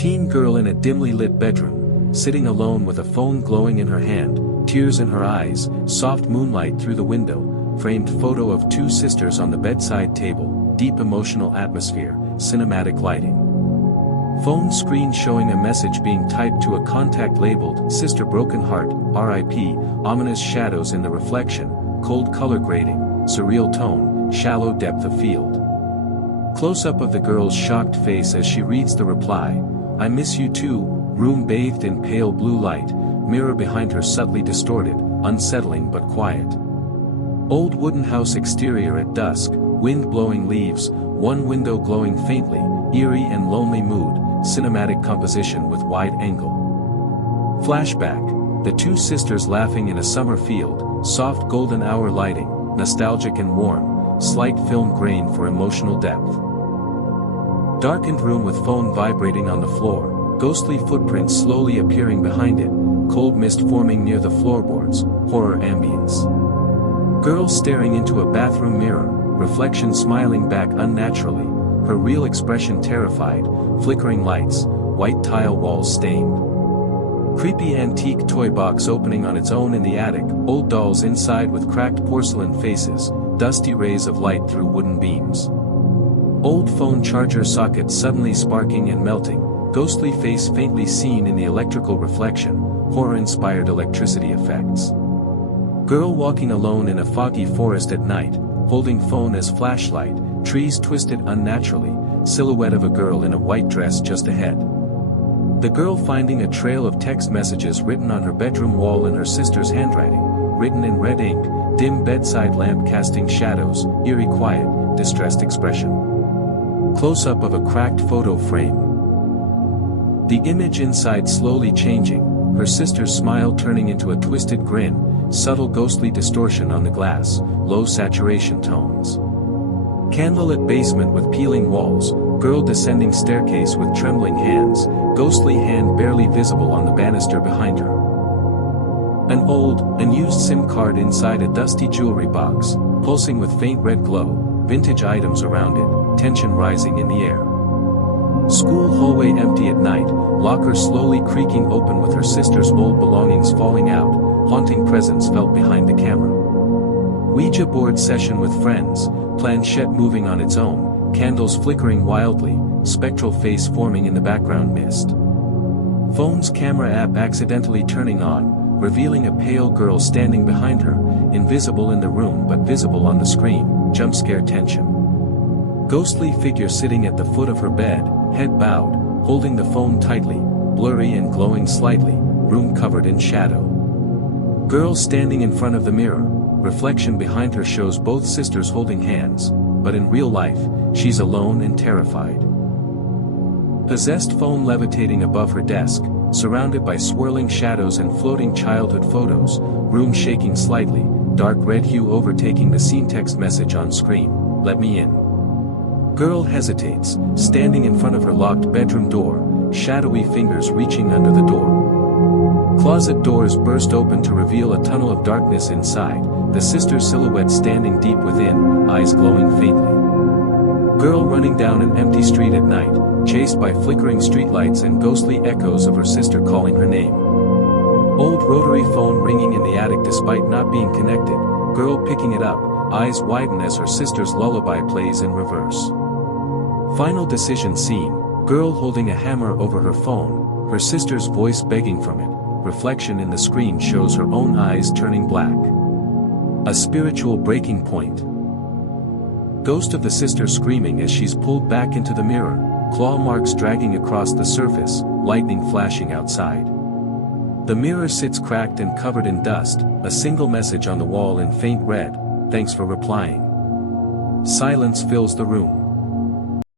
Teen girl in a dimly lit bedroom, sitting alone with a phone glowing in her hand, tears in her eyes, soft moonlight through the window, framed photo of two sisters on the bedside table, deep emotional atmosphere, cinematic lighting. Phone screen showing a message being typed to a contact labeled, "Sister Broken Heart, RIP, ominous shadows in the reflection, cold color grading, surreal tone, shallow depth of field." Close-up of the girl's shocked face as she reads the reply, "I miss you too," room bathed in pale blue light, mirror behind her subtly distorted, unsettling but quiet. Old wooden house exterior at dusk, wind blowing leaves, one window glowing faintly, eerie and lonely mood, cinematic composition with wide angle. Flashback, the two sisters laughing in a summer field, soft golden hour lighting, nostalgic and warm, slight film grain for emotional depth. Darkened room with phone vibrating on the floor, ghostly footprints slowly appearing behind it, cold mist forming near the floorboards, horror ambience. Girl staring into a bathroom mirror, reflection smiling back unnaturally, her real expression terrified, flickering lights, white tile walls stained. Creepy antique toy box opening on its own in the attic, old dolls inside with cracked porcelain faces, dusty rays of light through wooden beams. Old phone charger socket suddenly sparking and melting, ghostly face faintly seen in the electrical reflection, horror-inspired electricity effects. Girl walking alone in a foggy forest at night, holding phone as flashlight, trees twisted unnaturally, silhouette of a girl in a white dress just ahead. The girl finding a trail of text messages written on her bedroom wall in her sister's handwriting, written in red ink, dim bedside lamp casting shadows, eerie quiet, distressed expression. Close-up of a cracked photo frame. The image inside slowly changing, her sister's smile turning into a twisted grin, subtle ghostly distortion on the glass, low saturation tones. Candlelit basement with peeling walls, girl descending staircase with trembling hands, ghostly hand barely visible on the banister behind her. An old, unused SIM card inside a dusty jewelry box, pulsing with faint red glow, vintage items around it, tension rising in the air. School hallway empty at night, locker slowly creaking open with her sister's old belongings falling out, haunting presence felt behind the camera. Ouija board session with friends, planchette moving on its own, candles flickering wildly, spectral face forming in the background mist. Phone's camera app accidentally turning on, revealing a pale girl standing behind her, invisible in the room but visible on the screen, jump scare tension. Ghostly figure sitting at the foot of her bed, head bowed, holding the phone tightly, blurry and glowing slightly, room covered in shadow. Girl standing in front of the mirror, reflection behind her shows both sisters holding hands, but in real life, she's alone and terrified. Possessed phone levitating above her desk, surrounded by swirling shadows and floating childhood photos, room shaking slightly, dark red hue overtaking the scene text message on screen, "Let me in." Girl hesitates, standing in front of her locked bedroom door, shadowy fingers reaching under the door. Closet doors burst open to reveal a tunnel of darkness inside, the sister's silhouette standing deep within, eyes glowing faintly. Girl running down an empty street at night, chased by flickering streetlights and ghostly echoes of her sister calling her name. Old rotary phone ringing in the attic despite not being connected, girl picking it up, eyes widen as her sister's lullaby plays in reverse. Final decision scene, girl holding a hammer over her phone, her sister's voice begging from it, reflection in the screen shows her own eyes turning black. A spiritual breaking point. Ghost of the sister screaming as she's pulled back into the mirror, claw marks dragging across the surface, lightning flashing outside. The mirror sits cracked and covered in dust, a single message on the wall in faint red, "Thanks for replying." Silence fills the room.